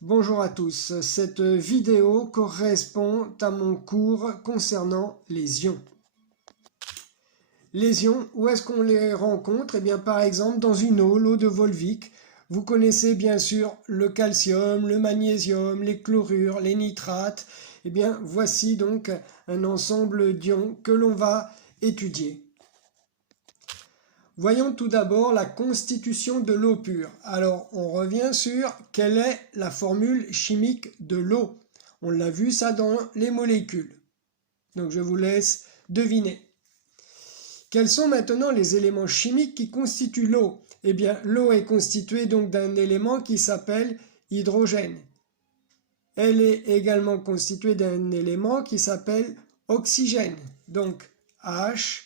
Bonjour à tous, cette vidéo correspond à mon cours concernant les ions. Les ions, où est-ce qu'on les rencontre? Eh bien par exemple dans une eau, l'eau de Volvic. Vous connaissez bien sûr le calcium, le magnésium, les chlorures, les nitrates. Eh bien voici donc un ensemble d'ions que l'on va étudier. Voyons tout d'abord la constitution de l'eau pure. Alors, on revient sur quelle est la formule chimique de l'eau. On l'a vu ça dans les molécules. Donc, je vous laisse deviner. Quels sont maintenant les éléments chimiques qui constituent l'eau? Eh bien, l'eau est constituée donc d'un élément qui s'appelle hydrogène. Elle est également constituée d'un élément qui s'appelle oxygène. Donc, H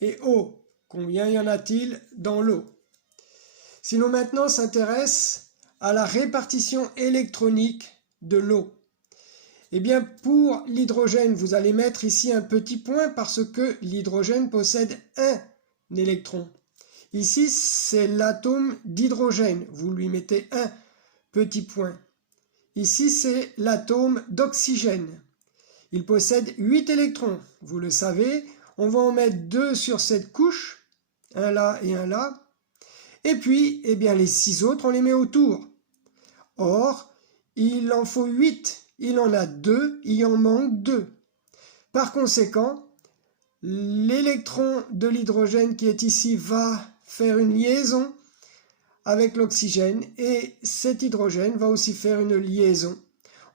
et O. Combien y en a-t-il dans l'eau? Si l'on maintenant s'intéresse à la répartition électronique de l'eau, eh bien pour l'hydrogène, vous allez mettre ici un petit point parce que l'hydrogène possède un électron. Ici, c'est l'atome d'hydrogène, vous lui mettez un petit point. Ici, c'est l'atome d'oxygène. Il possède 8 électrons, vous le savez. On va en mettre 2 sur cette couche, un là et un là. Et puis, eh bien, les 6 autres, on les met autour. Or, il en faut 8. Il en a 2, il en manque 2. Par conséquent, l'électron de l'hydrogène qui est ici va faire une liaison avec l'oxygène et cet hydrogène va aussi faire une liaison.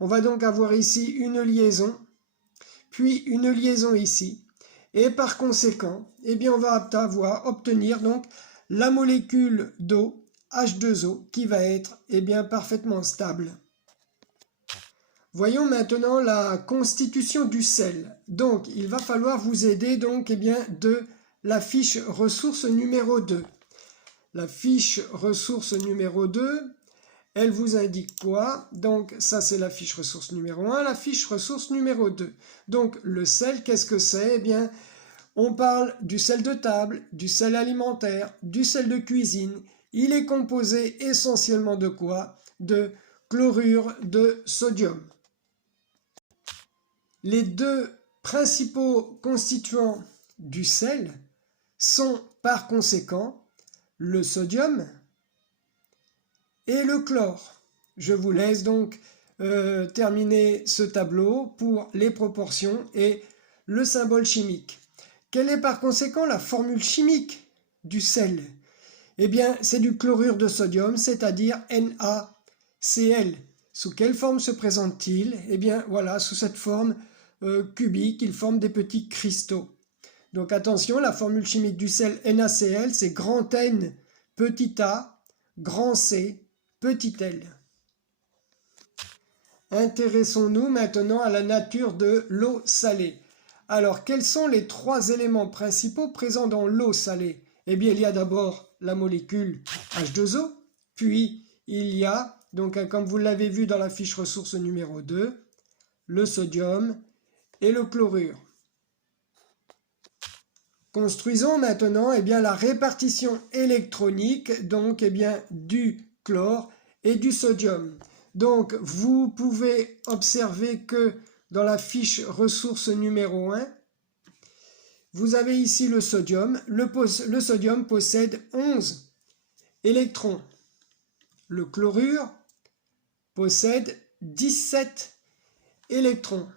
On va donc avoir ici une liaison, puis une liaison ici. Et par conséquent, eh bien on va obtenir donc la molécule d'eau, H2O, qui va être eh bien, parfaitement stable. Voyons maintenant la constitution du sel. Donc, il va falloir vous aider donc, eh bien, de la fiche ressource numéro 2. La fiche ressource numéro 2, elle vous indique quoi? Donc, ça c'est la fiche ressource numéro 1, la fiche ressource numéro 2. Donc, le sel, qu'est-ce que c'est? Eh bien, on parle du sel de table, du sel alimentaire, du sel de cuisine. Il est composé essentiellement de quoi? De chlorure de sodium. Les deux principaux constituants du sel sont par conséquent le sodium et le chlore. Je vous laisse donc terminer ce tableau pour les proportions et le symbole chimique. Quelle est par conséquent la formule chimique du sel? Eh bien, c'est du chlorure de sodium, c'est-à-dire NaCl. Sous quelle forme se présente-t-il? Eh bien, voilà, sous cette forme cubique, il forme des petits cristaux. Donc attention, la formule chimique du sel NaCl, c'est grand N, petit a, grand C, petit l. Intéressons-nous maintenant à la nature de l'eau salée. Alors, quels sont les 3 éléments principaux présents dans l'eau salée? Eh bien, il y a d'abord la molécule H2O, puis il y a, donc comme vous l'avez vu dans la fiche ressource numéro 2, le sodium et le chlorure. Construisons maintenant eh bien, la répartition électronique donc, eh bien, du chlore et du sodium. Donc, vous pouvez observer que dans la fiche ressource numéro 1, vous avez ici le sodium. Le sodium possède 11 électrons. Le chlorure possède 17 électrons.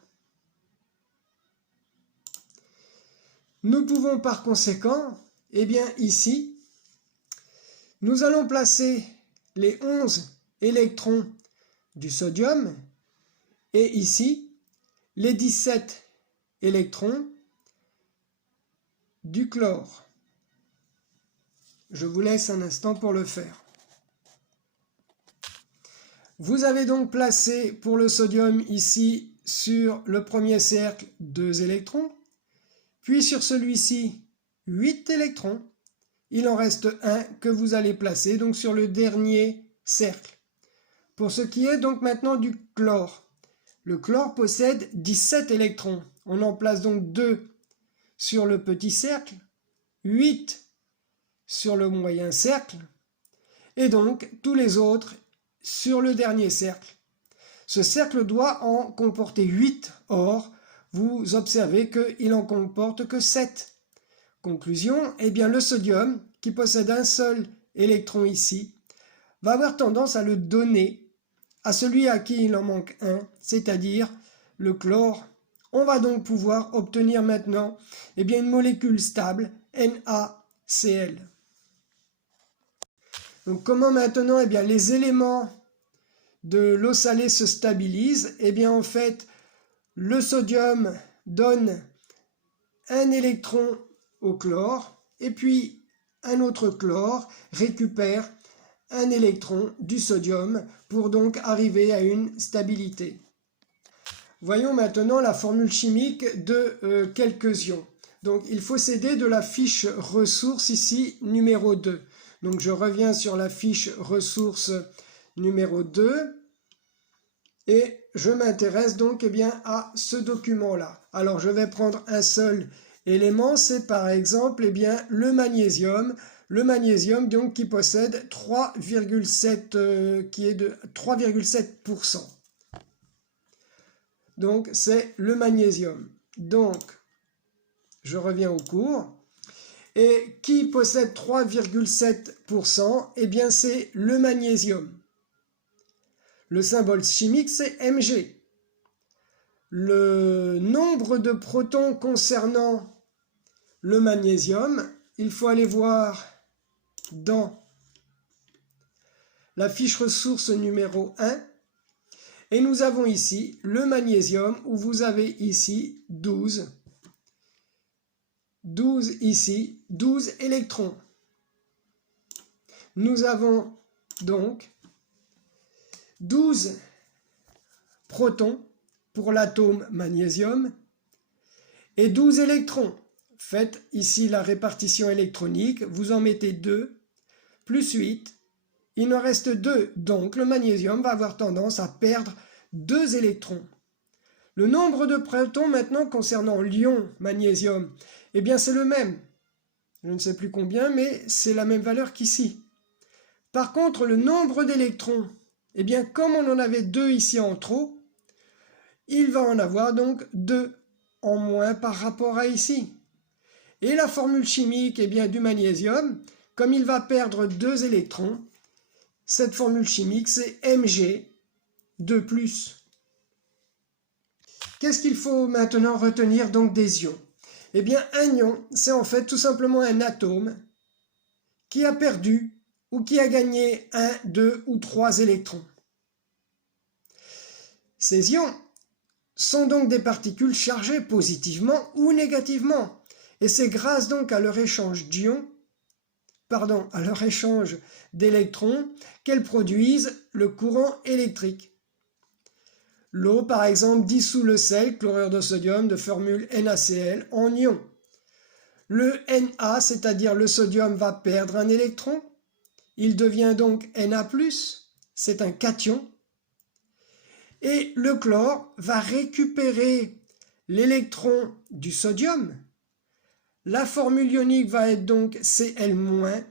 Nous pouvons par conséquent, eh bien ici, nous allons placer les 11 électrons du sodium et ici, les 17 électrons du chlore. Je vous laisse un instant pour le faire. Vous avez donc placé pour le sodium ici sur le premier cercle 2 électrons, puis sur celui-ci 8 électrons. Il en reste un que vous allez placer donc sur le dernier cercle. Pour ce qui est donc maintenant du chlore, le chlore possède 17 électrons. On en place donc 2 sur le petit cercle, 8 sur le moyen cercle, et donc tous les autres sur le dernier cercle. Ce cercle doit en comporter 8. Or, vous observez qu'il n'en comporte que 7. Conclusion, eh bien le sodium, qui possède un seul électron ici, va avoir tendance à le donner à celui à qui il en manque un, c'est-à-dire le chlore. On va donc pouvoir obtenir maintenant eh bien, une molécule stable, NaCl. Donc comment maintenant eh bien, les éléments de l'eau salée se stabilisent? Eh bien en fait, le sodium donne un électron au chlore et puis un autre chlore récupère un électron du sodium pour donc arriver à une stabilité. Voyons maintenant la formule chimique de quelques ions. Donc il faut s'aider de la fiche ressources ici numéro 2. Donc je reviens sur la fiche ressources numéro 2 et je m'intéresse donc eh bien, à ce document-là. Alors je vais prendre un seul élément, c'est par exemple eh bien, le magnésium. Le magnésium donc qui possède 3,7 qui est de 3,7%. Donc c'est le magnésium. Donc je reviens au cours. Et qui possède 3,7%? Eh bien c'est le magnésium. Le symbole chimique c'est Mg. Le nombre de protons concernant le magnésium, il faut aller voir dans la fiche ressource numéro 1. Et nous avons ici le magnésium où vous avez ici 12. 12 ici, 12 électrons. Nous avons donc 12 protons pour l'atome magnésium et 12 électrons. Faites ici la répartition électronique, vous en mettez 2, plus 8, il en reste 2, donc le magnésium va avoir tendance à perdre 2 électrons. Le nombre de protons maintenant concernant l'ion magnésium, eh bien c'est le même. Je ne sais plus combien, mais c'est la même valeur qu'ici. Par contre, le nombre d'électrons, eh bien comme on en avait 2 ici en trop, il va en avoir donc 2 en moins par rapport à ici. Et la formule chimique eh bien, du magnésium, comme il va perdre 2 électrons, cette formule chimique c'est Mg2+. Qu'est-ce qu'il faut maintenant retenir donc des ions? Eh bien un ion, c'est en fait tout simplement un atome qui a perdu ou qui a gagné 1, 2 ou 3 électrons. Ces ions sont donc des particules chargées positivement ou négativement. Et c'est grâce donc à leur échange à leur échange d'électrons qu'elles produisent le courant électrique. L'eau, par exemple, dissout le sel, chlorure de sodium, de formule NaCl, en ion. Le Na, c'est-à-dire le sodium, va perdre un électron. Il devient donc Na+, c'est un cation. Et le chlore va récupérer l'électron du sodium. La formule ionique va être donc Cl-.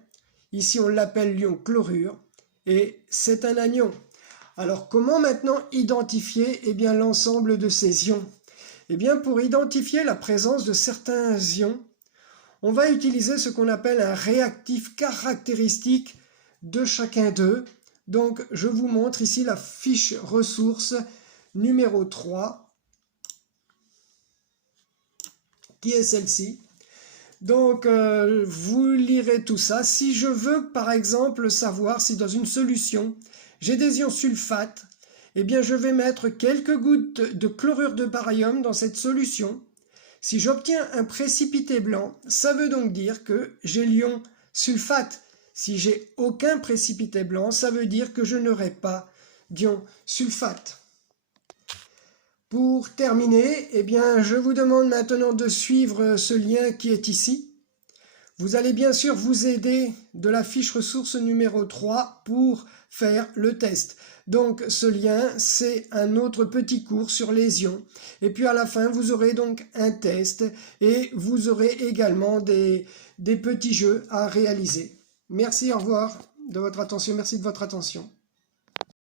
Ici, on l'appelle l'ion chlorure. Et c'est un anion. Alors, comment maintenant identifier eh bien, l'ensemble de ces ions? Eh bien, pour identifier la présence de certains ions, on va utiliser ce qu'on appelle un réactif caractéristique de chacun d'eux. Donc, je vous montre ici la fiche ressource numéro 3, qui est celle-ci. Donc, vous lirez tout ça. Si je veux, par exemple, savoir si dans une solution, j'ai des ions sulfate, eh bien, je vais mettre quelques gouttes de chlorure de barium dans cette solution. Si j'obtiens un précipité blanc, ça veut donc dire que j'ai l'ion sulfate. Si j'ai aucun précipité blanc, ça veut dire que je n'aurai pas d'ion sulfate. Pour terminer, eh bien, je vous demande maintenant de suivre ce lien qui est ici. Vous allez bien sûr vous aider de la fiche ressource numéro 3 pour faire le test. Donc ce lien, c'est un autre petit cours sur les ions. Et puis à la fin, vous aurez donc un test et vous aurez également des petits jeux à réaliser. Merci, au revoir de votre attention. Merci de votre attention.